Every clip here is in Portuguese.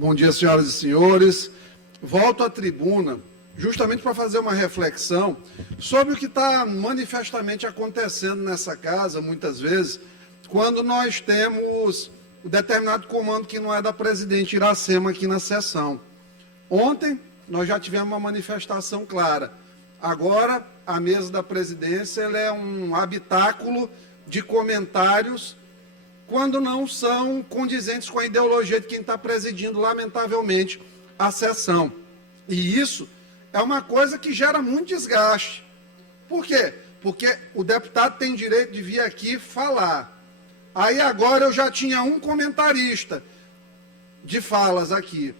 Bom dia, senhoras e senhores. Volto à tribuna justamente para fazer uma reflexão sobre o que está manifestamente acontecendo nessa casa, muitas vezes, quando nós temos o determinado comando que não é da presidente Iracema aqui na sessão. Ontem, nós já tivemos uma manifestação clara. Agora, a mesa da presidência ela é um habitáculo de comentários quando não são condizentes com a ideologia de quem está presidindo, lamentavelmente, a sessão. E isso é uma coisa que gera muito desgaste. Por quê? Porque o deputado tem direito de vir aqui falar. Aí agora eu já tinha um comentarista de falas aqui.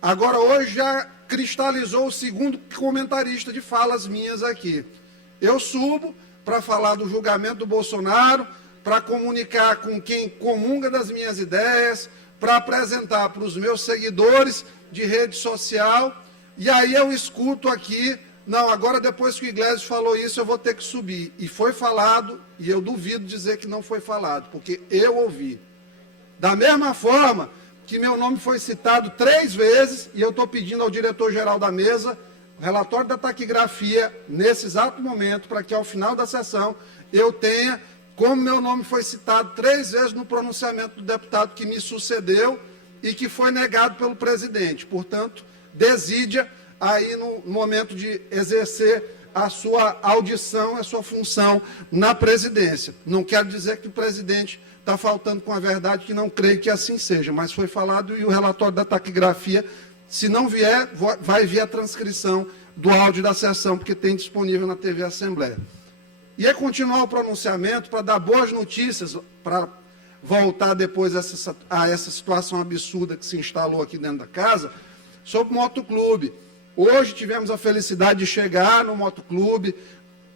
Agora hoje já cristalizou o segundo comentarista de falas minhas aqui. Eu subo para falar do julgamento do Bolsonaro, para comunicar com quem comunga das minhas ideias, para apresentar para os meus seguidores de rede social, e aí eu escuto aqui, não, agora depois que o Iglesias falou isso, eu vou ter que subir. E foi falado, e eu duvido dizer que não foi falado, porque eu ouvi. Da mesma forma que meu nome foi citado 3 vezes, e eu estou pedindo ao diretor-geral da mesa o relatório da taquigrafia, nesse exato momento, para que ao final da sessão eu tenha, como meu nome foi citado 3 vezes no pronunciamento do deputado que me sucedeu e que foi negado pelo presidente. Portanto, desídia aí no momento de exercer a sua audição, a sua função na presidência. Não quero dizer que o presidente está faltando com a verdade, que não creio que assim seja, mas foi falado e o relatório da taquigrafia, se não vier, vai vir a transcrição do áudio da sessão, porque tem disponível na TV Assembleia. E é continuar o pronunciamento para dar boas notícias, para voltar depois a essa situação absurda que se instalou aqui dentro da casa, sobre o motoclube. Hoje tivemos a felicidade de chegar no motoclube,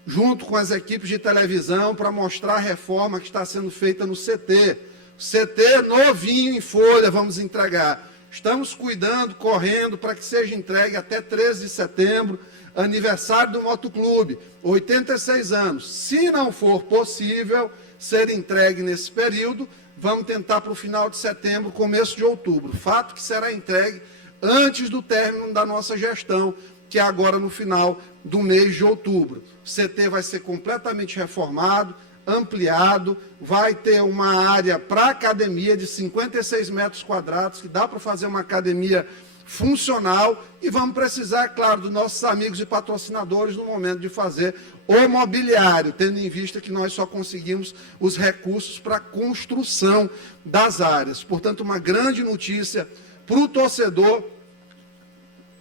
junto com as equipes de televisão, para mostrar a reforma que está sendo feita no CT. CT novinho em folha, vamos entregar. Estamos cuidando, correndo, para que seja entregue até 13 de setembro, aniversário do motoclube, 86 anos. Se não for possível ser entregue nesse período, vamos tentar para o final de setembro, começo de outubro. Fato que será entregue antes do término da nossa gestão, que é agora no final do mês de outubro. O CT vai ser completamente reformado, ampliado, vai ter uma área para academia de 56 metros quadrados, que dá para fazer uma academia funcional, e vamos precisar, claro, dos nossos amigos e patrocinadores no momento de fazer o mobiliário, tendo em vista que nós só conseguimos os recursos para a construção das áreas. Portanto, uma grande notícia para o torcedor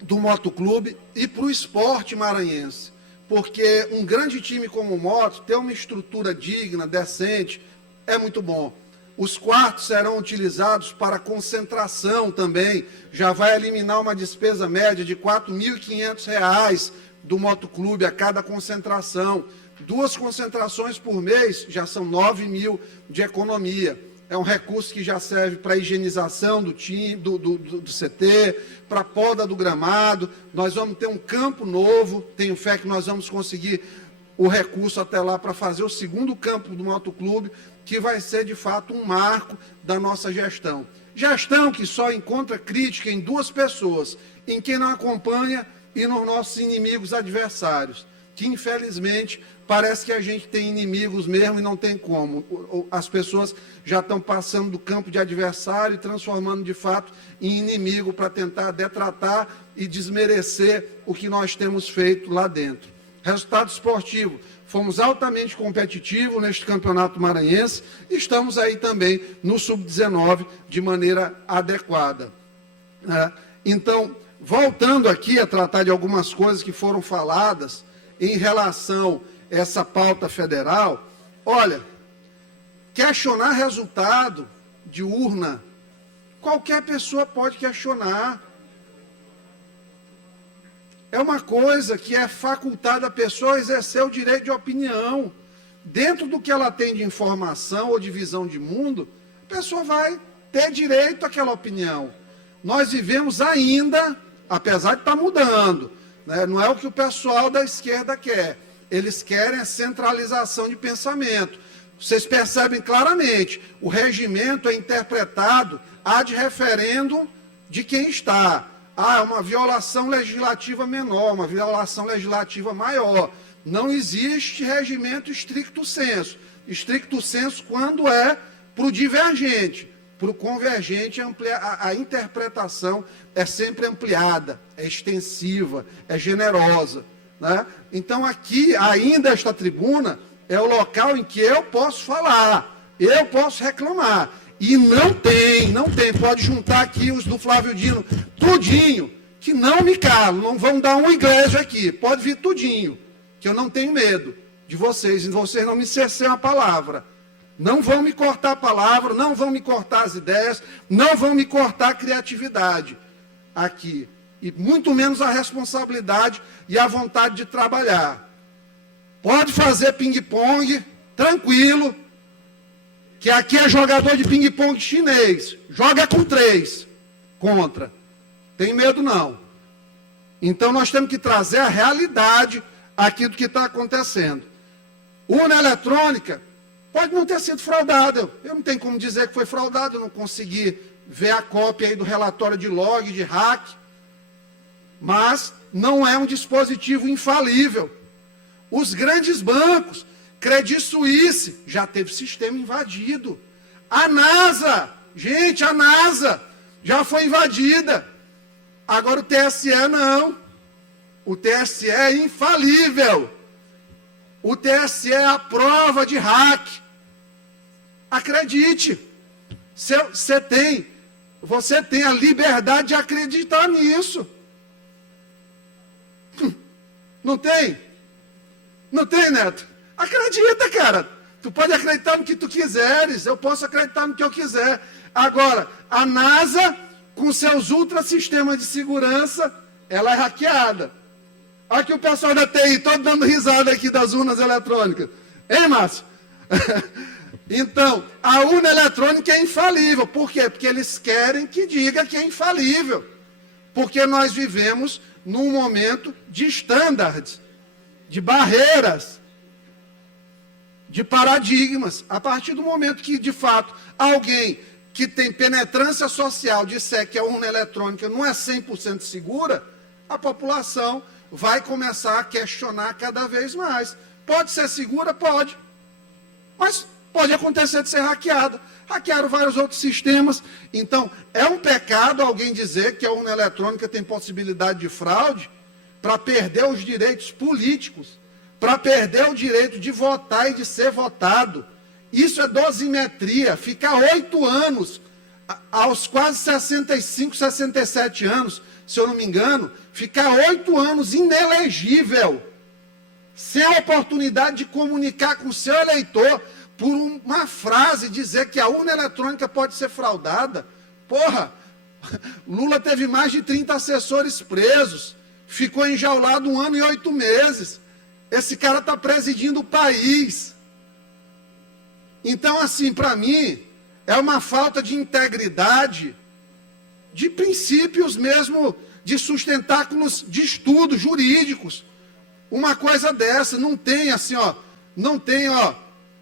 do motoclube e para o esporte maranhense, porque um grande time como o Moto ter uma estrutura digna, decente, é muito bom. Os quartos serão utilizados para concentração também, já vai eliminar uma despesa média de R$ 4.500 do motoclube a cada concentração. 2 concentrações por mês já são 9 mil de economia. É um recurso que já serve para a higienização do time, do CT, para a poda do gramado. Nós vamos ter um campo novo, tenho fé que nós vamos conseguir o recurso até lá para fazer o segundo campo do motoclube, que vai ser, de fato, um marco da nossa gestão. Gestão que só encontra crítica em 2 pessoas, em quem não acompanha e nos nossos inimigos adversários, que, infelizmente, parece que a gente tem inimigos mesmo e não tem como. As pessoas já estão passando do campo de adversário e transformando, de fato, em inimigo para tentar detratar e desmerecer o que nós temos feito lá dentro. Resultado esportivo. Fomos altamente competitivos neste campeonato maranhense e estamos aí também no Sub-19 de maneira adequada. Então, voltando aqui a tratar de algumas coisas que foram faladas em relação a essa pauta federal, olha, questionar resultado de urna, qualquer pessoa pode questionar. É uma coisa que é facultada a pessoa exercer o direito de opinião. Dentro do que ela tem de informação ou de visão de mundo, a pessoa vai ter direito àquela opinião. Nós vivemos ainda, apesar de estar mudando, né? Não é o que o pessoal da esquerda quer. Eles querem a centralização de pensamento. Vocês percebem claramente, o regimento é interpretado ad referendum de quem está. Uma violação legislativa menor, uma violação legislativa maior. Não existe regimento stricto sensu. Stricto sensu quando é para o divergente. Para o convergente, a interpretação é sempre ampliada, é extensiva, é generosa. Né? Então, aqui, ainda esta tribuna, é o local em que eu posso falar, eu posso reclamar. E não tem, pode juntar aqui os do Flávio Dino, tudinho, que não me calo, não vão dar uma igreja aqui, pode vir tudinho, que eu não tenho medo de vocês, e vocês não me cerceiam a palavra. Não vão me cortar a palavra, não vão me cortar as ideias, não vão me cortar a criatividade aqui. E muito menos a responsabilidade e a vontade de trabalhar. Pode fazer ping-pong, tranquilo, que aqui é jogador de ping-pong chinês. Joga com 3 contra. Tem medo não. Então nós temos que trazer a realidade aqui do que está acontecendo. Urna eletrônica pode não ter sido fraudada. Eu não tenho como dizer que foi fraudada, eu não consegui ver a cópia aí do relatório de log, de hack. Mas não é um dispositivo infalível. Os grandes bancos, Credit Suisse, já teve sistema invadido. A NASA, gente, a NASA já foi invadida. Agora o TSE não. O TSE é infalível. O TSE é a prova de hack. Acredite. Você tem a liberdade de acreditar nisso. Não tem? Não tem, Neto? Acredita, cara. Tu pode acreditar no que tu quiseres. Eu posso acreditar no que eu quiser. Agora, a NASA, com seus ultrasistemas de segurança, ela é hackeada. Olha aqui o pessoal da TI, todo dando risada aqui das urnas eletrônicas. Hein, Márcio? Então, a urna eletrônica é infalível. Por quê? Porque eles querem que diga que é infalível. Porque nós vivemos num momento de estándares, de barreiras, de paradigmas. A partir do momento que, de fato, alguém que tem penetrância social disser que a urna eletrônica não é 100% segura, a população vai começar a questionar cada vez mais. Pode ser segura? Pode. Mas pode acontecer de ser hackeada. Hackearam vários outros sistemas. Então, é um pecado alguém dizer que a urna eletrônica tem possibilidade de fraude para perder os direitos políticos, para perder o direito de votar e de ser votado. Isso é dosimetria. Ficar 8 anos, aos quase 65, 67 anos, se eu não me engano, ficar 8 anos inelegível, sem a oportunidade de comunicar com o seu eleitor, por uma frase dizer que a urna eletrônica pode ser fraudada. Porra, Lula teve mais de 30 assessores presos, ficou enjaulado 1 ano e 8 meses. Esse cara está presidindo o país. Então, assim, para mim, é uma falta de integridade, de princípios mesmo, de sustentáculos de estudos jurídicos. Uma coisa dessa, não tem assim, não tem,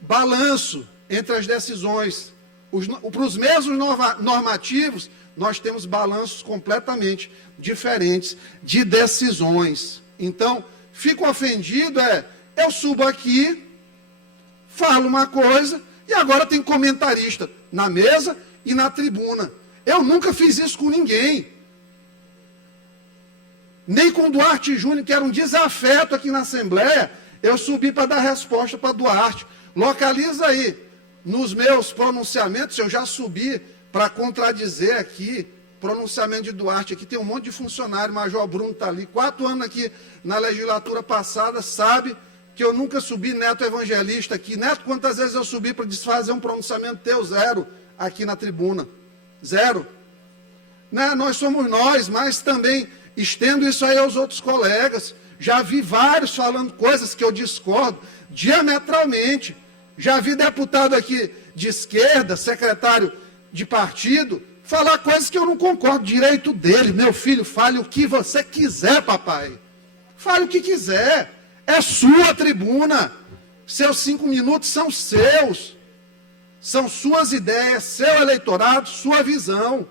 balanço entre as decisões. Para os mesmos normativos, nós temos balanços completamente diferentes de decisões. Então, fico ofendido, eu subo aqui, falo uma coisa, e agora tem comentarista na mesa e na tribuna. Eu nunca fiz isso com ninguém. Nem com Duarte Júnior, que era um desafeto aqui na Assembleia, eu subi para dar resposta para Duarte. Localiza aí, nos meus pronunciamentos, eu já subi para contradizer aqui, pronunciamento de Duarte, aqui tem um monte de funcionário, Major Bruno está ali, 4 anos aqui na legislatura passada, sabe que eu nunca subi Neto Evangelista aqui. Neto, quantas vezes eu subi para desfazer um pronunciamento teu? 0 aqui na tribuna. 0. Né? Nós somos nós, mas também estendo isso aí aos outros colegas. Já vi vários falando coisas que eu discordo diametralmente. Já vi deputado aqui de esquerda, secretário de partido, falar coisas que eu não concordo. Direito dele. Meu filho, fale o que você quiser, papai. Fale o que quiser. É sua tribuna. Seus 5 minutos são seus. São suas ideias, seu eleitorado, sua visão.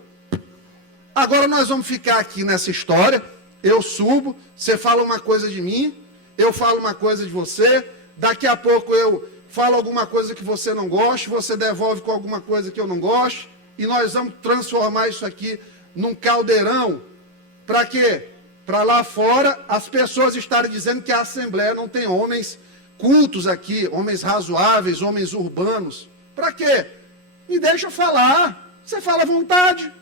Agora nós vamos ficar aqui nessa história, eu subo, você fala uma coisa de mim, eu falo uma coisa de você, daqui a pouco eu falo alguma coisa que você não goste, você devolve com alguma coisa que eu não goste, e nós vamos transformar isso aqui num caldeirão. Para quê? Para lá fora as pessoas estarem dizendo que a Assembleia não tem homens cultos aqui, homens razoáveis, homens urbanos. Para quê? Me deixa falar. Você fala à vontade.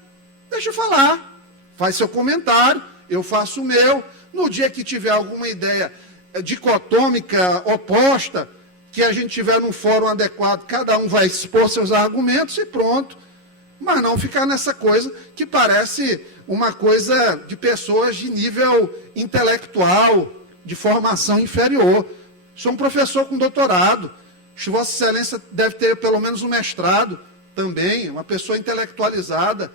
Deixa eu falar. Faz seu comentário, eu faço o meu. No dia que tiver alguma ideia dicotômica, oposta, que a gente tiver num fórum adequado, cada um vai expor seus argumentos e pronto. Mas não ficar nessa coisa que parece uma coisa de pessoas de nível intelectual, de formação inferior. Sou um professor com doutorado. Vossa Excelência deve ter pelo menos um mestrado também, uma pessoa intelectualizada.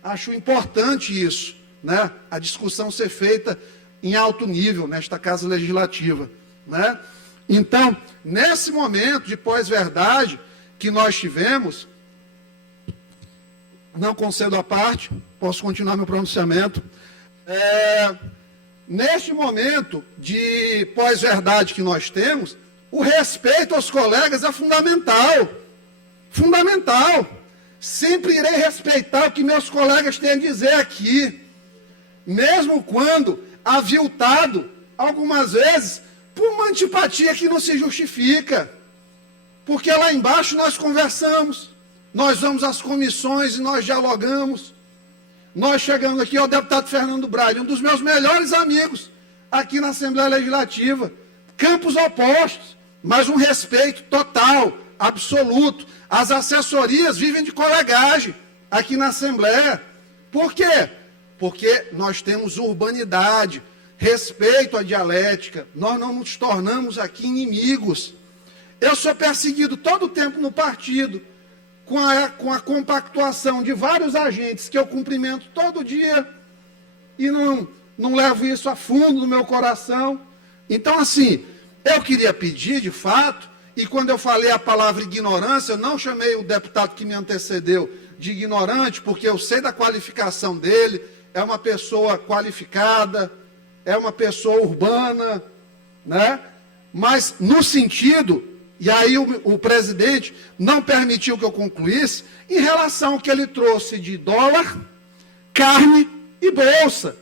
Acho importante isso, né? A discussão ser feita em alto nível nesta Casa Legislativa, né? Então, nesse momento de pós-verdade que nós tivemos, não concedo a parte, posso continuar meu pronunciamento. Neste momento de pós-verdade que nós temos, o respeito aos colegas é fundamental. Fundamental. Sempre irei respeitar o que meus colegas têm a dizer aqui, mesmo quando aviltado, algumas vezes, por uma antipatia que não se justifica. Porque lá embaixo nós conversamos, nós vamos às comissões e nós dialogamos. Nós chegamos aqui ao deputado Fernando Braga, um dos meus melhores amigos aqui na Assembleia Legislativa. Campos opostos, mas um respeito total, absoluto. As assessorias vivem de colegagem aqui na Assembleia. Por quê? Porque nós temos urbanidade, respeito à dialética, nós não nos tornamos aqui inimigos. Eu sou perseguido todo o tempo no partido, com a compactuação de vários agentes que eu cumprimento todo dia e não levo isso a fundo no meu coração. Então, assim, eu queria pedir, de fato, e quando eu falei a palavra ignorância, eu não chamei o deputado que me antecedeu de ignorante, porque eu sei da qualificação dele, é uma pessoa qualificada, é uma pessoa urbana, né? Mas no sentido, e aí o presidente não permitiu que eu concluísse, em relação ao que ele trouxe de dólar, carne e bolsa.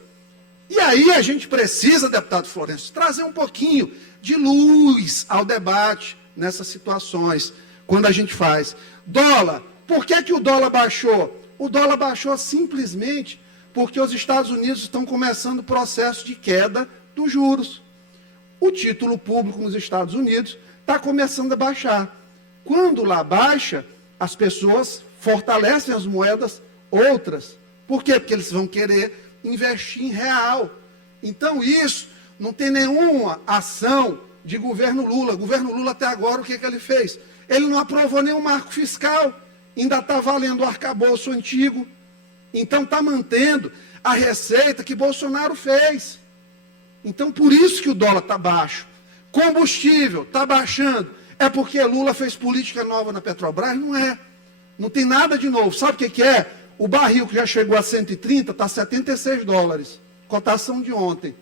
E aí a gente precisa, deputado Florencio, trazer um pouquinho de luz ao debate nessas situações, quando a gente faz. Dólar, por que o dólar baixou? O dólar baixou simplesmente porque os Estados Unidos estão começando o processo de queda dos juros. O título público nos Estados Unidos está começando a baixar. Quando lá baixa, as pessoas fortalecem as moedas outras. Por quê? Porque eles vão querer investir em real. Então isso não tem nenhuma ação de governo Lula. O governo Lula até agora, o que ele fez? Ele não aprovou nenhum marco fiscal, ainda está valendo o arcabouço antigo. Então está mantendo a receita que Bolsonaro fez. Então por isso que o dólar está baixo. Combustível está baixando. É porque Lula fez política nova na Petrobras? Não é. Não tem nada de novo. Sabe o que é? O barril que já chegou a 130 está 76 dólares. Cotação de ontem.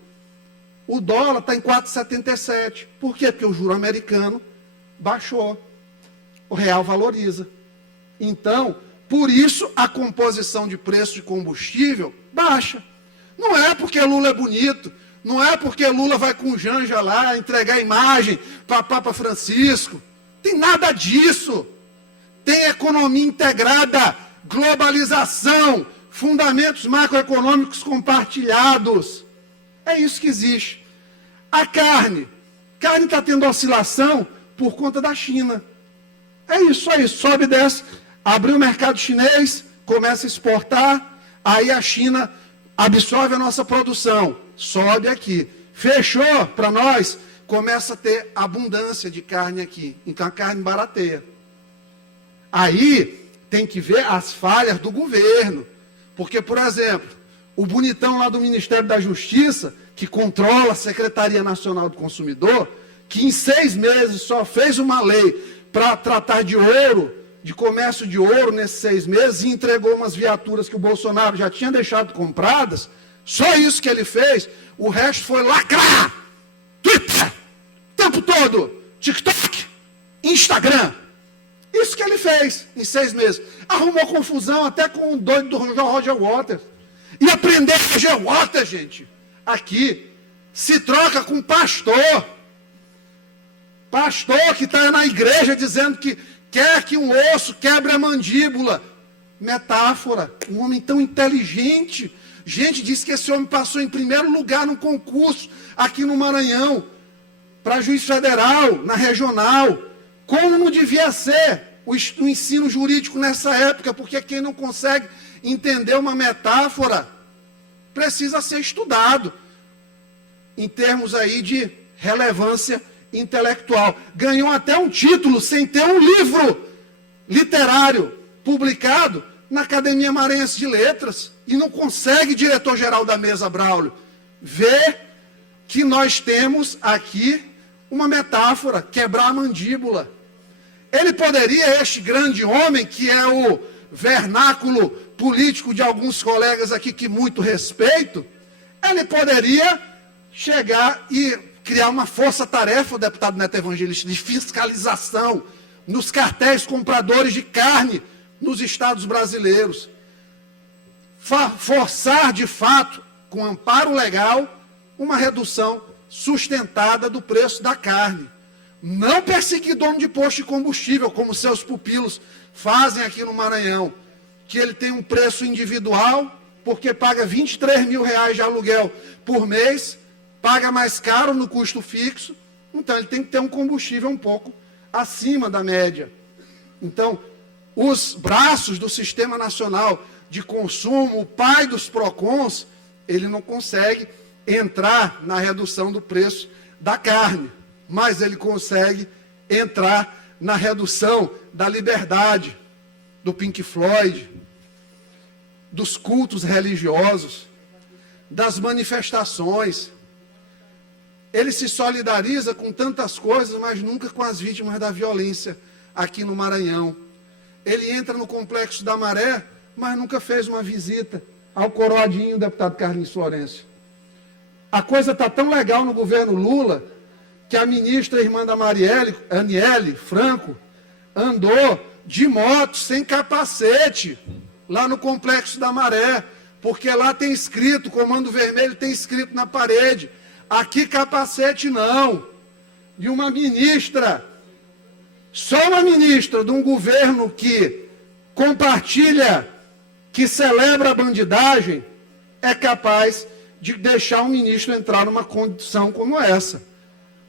O dólar está em 4,77. Por quê? Porque o juro americano baixou. O real valoriza. Então, por isso, a composição de preço de combustível baixa. Não é porque Lula é bonito. Não é porque Lula vai com Janja lá entregar imagem para Papa Francisco. Tem nada disso. Tem economia integrada, globalização, fundamentos macroeconômicos compartilhados. É isso que existe. A carne está tendo oscilação por conta da China. É isso, sobe e desce. Abriu o mercado chinês, começa a exportar, aí a China absorve a nossa produção, sobe aqui. Fechou para nós, começa a ter abundância de carne aqui. Então a carne barateia. Aí tem que ver as falhas do governo. Porque, por exemplo, o bonitão lá do Ministério da Justiça, que controla a Secretaria Nacional do Consumidor, que em 6 meses só fez uma lei para tratar de ouro, de comércio de ouro nesses 6 meses e entregou umas viaturas que o Bolsonaro já tinha deixado compradas. Só isso que ele fez. O resto foi lacrar. Twitter, o tempo todo. TikTok, Instagram. Isso que ele fez em 6 meses. Arrumou confusão até com o doido do Roger Waters. E aprender Roger Waters, gente, aqui, se troca com pastor. Pastor que está na igreja dizendo que quer que um osso quebre a mandíbula. Metáfora. Um homem tão inteligente. Gente, disse que esse homem passou em primeiro lugar num concurso aqui no Maranhão, para juiz federal, na regional. Como não devia ser o ensino jurídico nessa época, porque quem não consegue entender uma metáfora precisa ser estudado em termos aí de relevância intelectual. Ganhou até um título sem ter um livro literário publicado na Academia Maranhense de Letras e não consegue, diretor-geral da mesa, Braulio, ver que nós temos aqui uma metáfora, quebrar a mandíbula. Ele poderia, este grande homem, que é o vernáculo político de alguns colegas aqui que muito respeito, ele poderia chegar e criar uma força-tarefa, o deputado Neto Evangelista, de fiscalização nos cartéis compradores de carne nos estados brasileiros. Forçar, de fato, com amparo legal, uma redução sustentada do preço da carne. Não perseguir dono de posto de combustível, como seus pupilos fazem aqui no Maranhão, que ele tem um preço individual, porque paga 23 mil reais de aluguel por mês, paga mais caro no custo fixo, então ele tem que ter um combustível um pouco acima da média. Então, os braços do Sistema Nacional de Consumo, o pai dos PROCONs, ele não consegue entrar na redução do preço da carne, mas ele consegue entrar na redução da liberdade, do Pink Floyd, dos cultos religiosos, das manifestações. Ele se solidariza com tantas coisas, mas nunca com as vítimas da violência aqui no Maranhão. Ele entra no Complexo da Maré, mas nunca fez uma visita ao coroadinho, deputado Carlinhos Florencio. A coisa está tão legal no governo Lula, que a ministra irmã da Marielle, Aniele Franco, andou de moto, sem capacete, lá no Complexo da Maré, porque lá tem escrito, Comando Vermelho tem escrito na parede, aqui capacete não. E uma ministra, só uma ministra de um governo que compartilha, que celebra a bandidagem, é capaz de deixar um ministro entrar numa condição como essa.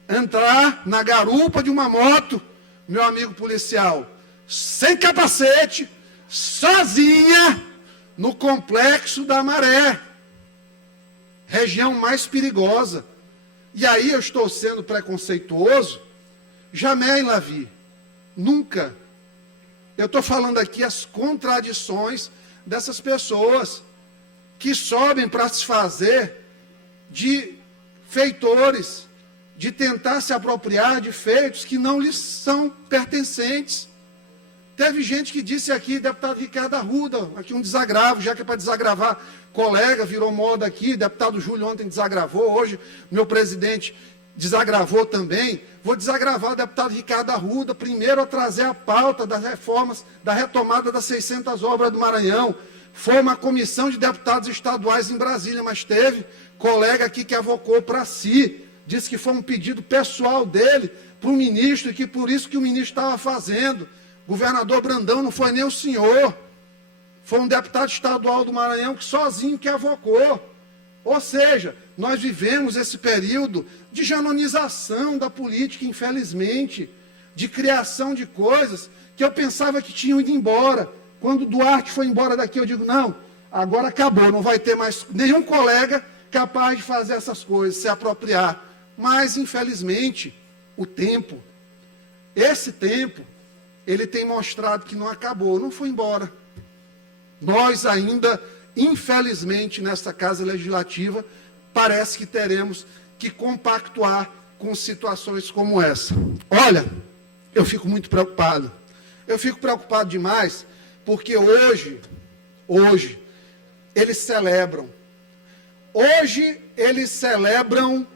Entrar na garupa de uma moto, meu amigo policial, sem capacete, sozinha, no Complexo da Maré, região mais perigosa. E aí eu estou sendo preconceituoso? Jamais, Lavi, nunca. Eu estou falando aqui as contradições dessas pessoas que sobem para se fazer de feitores, de tentar se apropriar de feitos que não lhes são pertencentes. Teve gente que disse aqui, deputado Ricardo Arruda, aqui um desagravo, já que é para desagravar colega, virou moda aqui, deputado Júlio ontem desagravou, hoje meu presidente desagravou também. Vou desagravar o deputado Ricardo Arruda, primeiro a trazer a pauta das reformas, da retomada das 600 obras do Maranhão. Foi uma comissão de deputados estaduais em Brasília, mas teve colega aqui que avocou para si, disse que foi um pedido pessoal dele para o ministro, e que por isso que o ministro estava fazendo. Governador Brandão não foi nem o senhor, foi um deputado estadual do Maranhão que sozinho que avocou. Ou seja, nós vivemos esse período de janonização da política, infelizmente, de criação de coisas que eu pensava que tinham ido embora. Quando o Duarte foi embora daqui, eu digo, não, agora acabou, não vai ter mais nenhum colega capaz de fazer essas coisas, se apropriar. Mas, infelizmente, o tempo, esse tempo, ele tem mostrado que não acabou, não foi embora. Nós ainda, infelizmente, nesta Casa Legislativa, parece que teremos que compactuar com situações como essa. Olha, eu fico muito preocupado. Eu fico preocupado demais, porque hoje, eles celebram. Hoje, eles celebram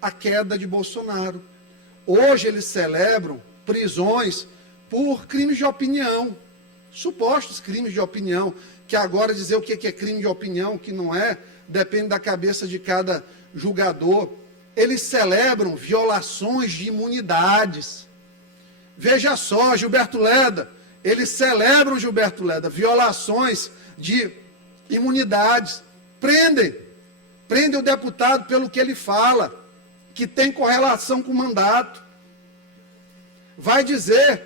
a queda de Bolsonaro. Hoje, eles celebram prisões por crimes de opinião, supostos crimes de opinião, que agora dizer o que é crime de opinião, o que não é, depende da cabeça de cada julgador. Eles celebram violações de imunidades. Veja só, Gilberto Leda, eles celebram, Gilberto Leda, violações de imunidades. Prendem o deputado pelo que ele fala, que tem correlação com o mandato. Vai dizer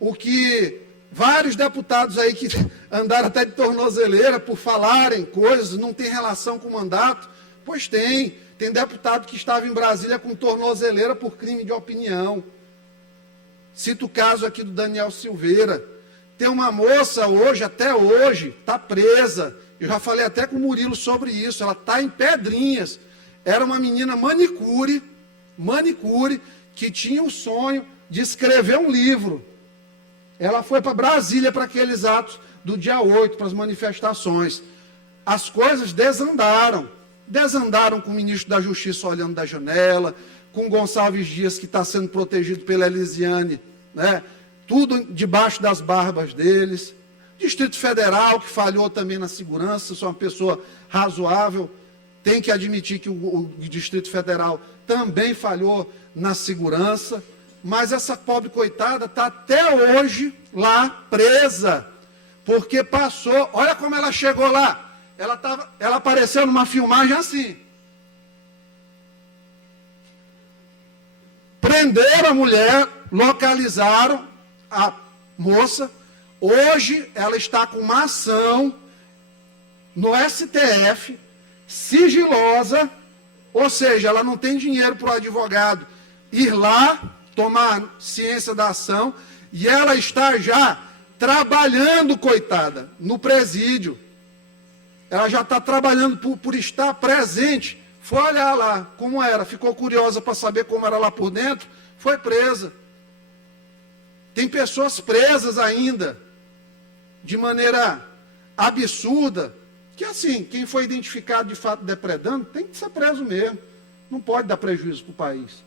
o que vários deputados aí que andaram até de tornozeleira por falarem coisas, não tem relação com o mandato. Pois tem. Tem deputado que estava em Brasília com tornozeleira por crime de opinião. Cito o caso aqui do Daniel Silveira. Tem uma moça hoje, até hoje, está presa. Eu já falei até com o Murilo sobre isso. Ela está em Pedrinhas. Era uma menina manicure, que tinha o sonho de escrever um livro. Ela foi para Brasília para aqueles atos do dia 8, para as manifestações. As coisas desandaram. Desandaram com o ministro da Justiça olhando da janela, com Gonçalves Dias, que está sendo protegido pela Elisiane, né? Tudo debaixo das barbas deles. Distrito Federal, que falhou também na segurança, sou uma pessoa razoável, tem que admitir que o Distrito Federal também falhou na segurança, mas essa pobre coitada está até hoje lá presa, porque passou, olha como ela chegou lá. Ela apareceu numa filmagem assim. Prenderam a mulher, localizaram a moça. Hoje ela está com uma ação no STF, sigilosa, ou seja, ela não tem dinheiro para o advogado ir lá, tomar ciência da ação, e ela está já trabalhando, coitada, no presídio. Ela já está trabalhando por estar presente. Foi olhar lá como era, ficou curiosa para saber como era lá por dentro, foi presa. Tem pessoas presas ainda, de maneira absurda, que assim, quem foi identificado de fato depredando, tem que ser preso mesmo. Não pode dar prejuízo para o país.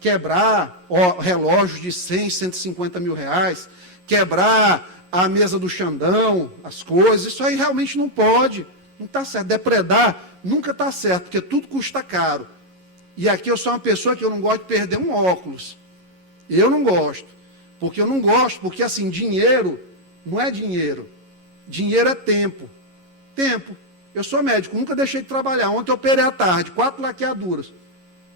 Quebrar relógios de 100, 150 mil reais, quebrar a mesa do Xandão, as coisas, isso aí realmente não pode. Não está certo. Depredar nunca está certo, porque tudo custa caro. E aqui eu sou uma pessoa que eu não gosto de perder um óculos. Eu não gosto. Porque assim, dinheiro não é dinheiro. Dinheiro é tempo. Tempo. Eu sou médico, nunca deixei de trabalhar. Ontem eu operei à tarde, 4 laqueaduras.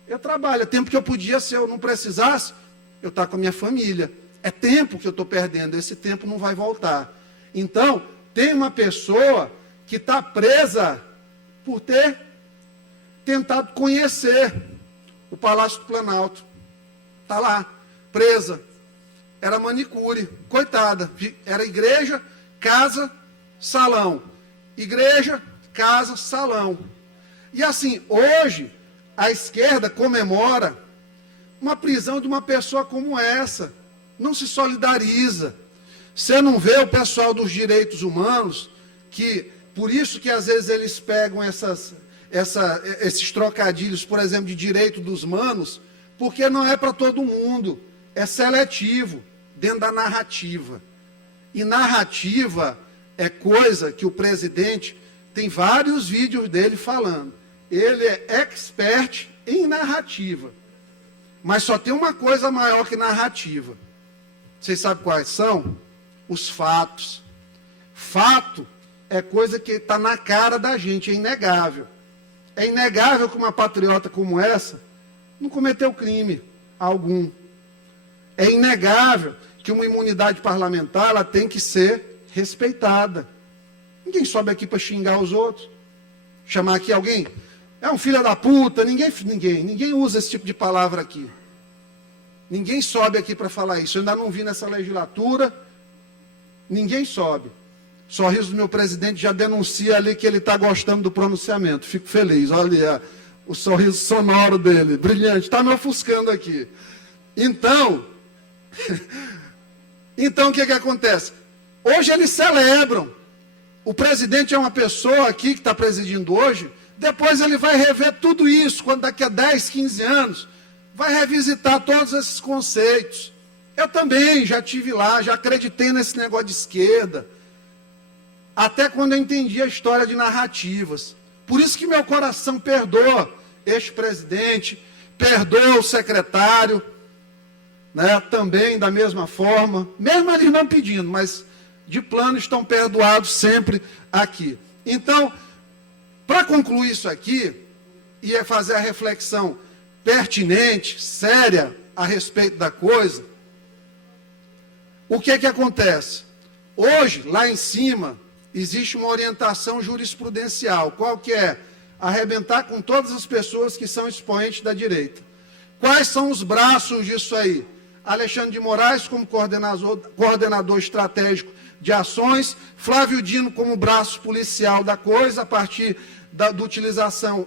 Eu trabalho. É tempo que eu podia, se eu não precisasse, eu estar com a minha família. É tempo que eu estou perdendo. Esse tempo não vai voltar. Então, tem uma pessoa que está presa por ter tentado conhecer o Palácio do Planalto. Está lá, presa. Era manicure, coitada. Era igreja, casa, salão. Igreja, casa, salão. E assim, hoje, a esquerda comemora uma prisão de uma pessoa como essa. Não se solidariza. Você não vê o pessoal dos direitos humanos que... Por isso que, às vezes, eles pegam esses trocadilhos, por exemplo, de direito dos manos, porque não é para todo mundo, é seletivo, dentro da narrativa. E narrativa é coisa que o presidente, tem vários vídeos dele falando. Ele é expert em narrativa. Mas só tem uma coisa maior que narrativa. Vocês sabem quais são? Os fatos. Fato é coisa que está na cara da gente, é inegável. É inegável que uma patriota como essa não cometeu crime algum. É inegável que uma imunidade parlamentar ela tem que ser respeitada. Ninguém sobe aqui para xingar os outros. Chamar aqui alguém, é um filho da puta, ninguém usa esse tipo de palavra aqui. Ninguém sobe aqui para falar isso. Eu ainda não vi nessa legislatura, ninguém sobe. Sorriso do meu presidente já denuncia ali que ele está gostando do pronunciamento. Fico feliz. Olha o sorriso sonoro dele. Brilhante. Está me ofuscando aqui. Então, Então, o que acontece? Hoje eles celebram. O presidente é uma pessoa aqui que está presidindo hoje, depois ele vai rever tudo isso, quando daqui a 10, 15 anos, vai revisitar todos esses conceitos. Eu também já estive lá, já acreditei nesse negócio de esquerda, até quando eu entendi a história de narrativas. Por isso que meu coração perdoa este presidente, perdoa o secretário, né, também da mesma forma, mesmo eles não pedindo, mas de plano estão perdoados sempre aqui. Então, para concluir isso aqui, e fazer a reflexão pertinente, séria, a respeito da coisa, o que acontece? Hoje, lá em cima, existe uma orientação jurisprudencial. Qual que é? Arrebentar com todas as pessoas que são expoentes da direita. Quais são os braços disso aí? Alexandre de Moraes como coordenador estratégico de ações, Flávio Dino como braço policial da coisa, a partir da utilização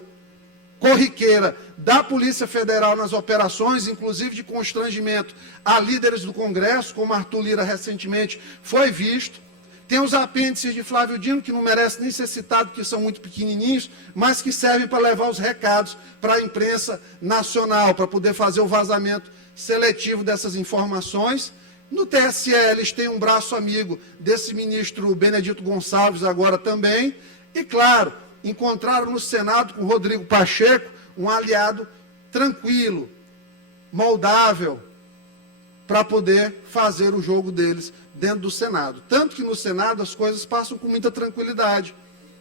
corriqueira da Polícia Federal nas operações, inclusive de constrangimento a líderes do Congresso, como Arthur Lira recentemente foi visto. Tem os apêndices de Flávio Dino, que não merece nem ser citado, porque são muito pequenininhos, mas que servem para levar os recados para a imprensa nacional, para poder fazer o vazamento seletivo dessas informações. No TSE, eles têm um braço amigo desse ministro Benedito Gonçalves agora também. E, claro, encontraram no Senado com Rodrigo Pacheco um aliado tranquilo, moldável, para poder fazer o jogo deles dentro do Senado. Tanto que no Senado as coisas passam com muita tranquilidade.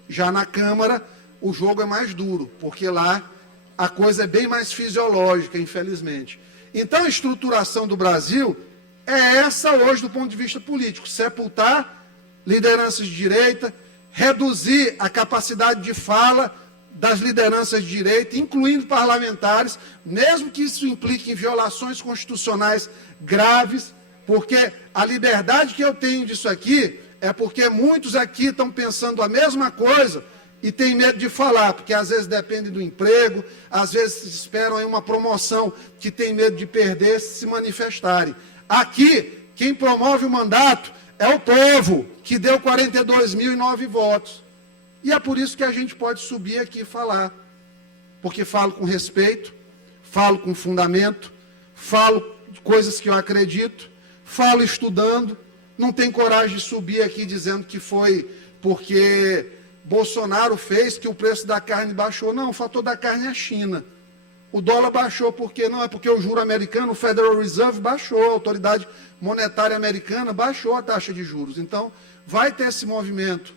Já na Câmara, o jogo é mais duro, porque lá a coisa é bem mais fisiológica, infelizmente. Então, a estruturação do Brasil é essa hoje do ponto de vista político: sepultar lideranças de direita, reduzir a capacidade de fala das lideranças de direita, incluindo parlamentares, mesmo que isso implique em violações constitucionais graves, porque a liberdade que eu tenho disso aqui é porque muitos aqui estão pensando a mesma coisa e têm medo de falar, porque às vezes depende do emprego, às vezes esperam aí uma promoção que tem medo de perder se manifestarem. Aqui, quem promove o mandato é o povo, que deu 42.009 votos. E é por isso que a gente pode subir aqui e falar. Porque falo com respeito, falo com fundamento, falo de coisas que eu acredito, falo estudando, não tenho coragem de subir aqui dizendo que foi porque Bolsonaro fez que o preço da carne baixou. Não, o fator da carne é a China. O dólar baixou porque não é porque o juro americano, o Federal Reserve, baixou, a autoridade monetária americana baixou a taxa de juros. Então, vai ter esse movimento.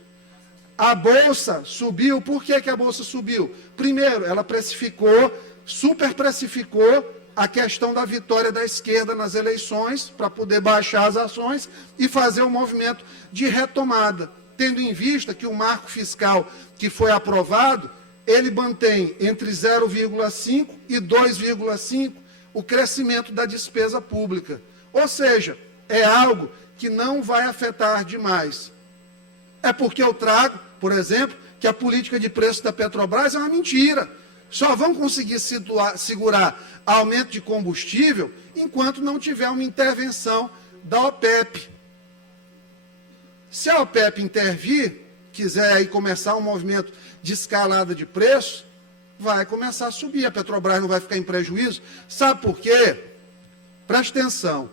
A Bolsa subiu. Por que a Bolsa subiu? Primeiro, ela precificou, superprecificou a questão da vitória da esquerda nas eleições, para poder baixar as ações e fazer um movimento de retomada, tendo em vista que o marco fiscal que foi aprovado, ele mantém entre 0,5 e 2,5 o crescimento da despesa pública. Ou seja, é algo que não vai afetar demais. É porque eu trago, por exemplo, que a política de preço da Petrobras é uma mentira. Só vão conseguir segurar aumento de combustível enquanto não tiver uma intervenção da OPEP. Se a OPEP intervir, quiser aí começar um movimento de escalada de preço, vai começar a subir. A Petrobras não vai ficar em prejuízo. Sabe por quê? Preste atenção.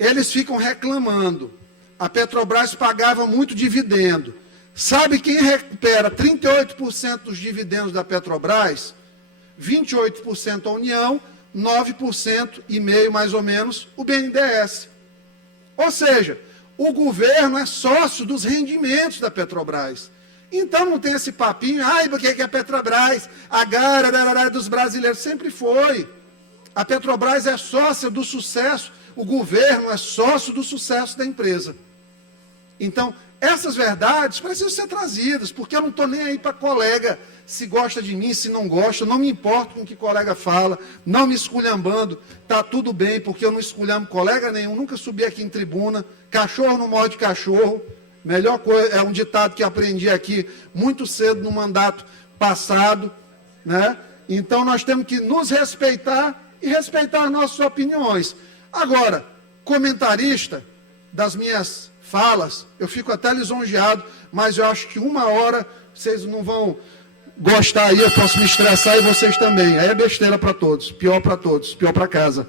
Eles ficam reclamando. A Petrobras pagava muito dividendo. Sabe quem recupera 38% dos dividendos da Petrobras? 28% a União, 9,5% mais ou menos o BNDES. Ou seja, o governo é sócio dos rendimentos da Petrobras. Então não tem esse papinho, porque a Petrobras, a gara dos brasileiros, sempre foi. A Petrobras é sócia do sucesso, o governo é sócio do sucesso da empresa. Então, essas verdades precisam ser trazidas, porque eu não estou nem aí para colega se gosta de mim, se não gosta, não me importo com o que colega fala, não me esculhambando, está tudo bem, porque eu não esculhambo colega nenhum, nunca subi aqui em tribuna, cachorro não morde cachorro, melhor coisa, é um ditado que aprendi aqui muito cedo no mandato passado, né? Então nós temos que nos respeitar e respeitar as nossas opiniões. Agora, comentarista, das minhas falas, eu fico até lisonjeado, mas eu acho que 1 hora vocês não vão gostar aí, eu posso me estressar e vocês também. Aí é besteira para todos, pior para casa.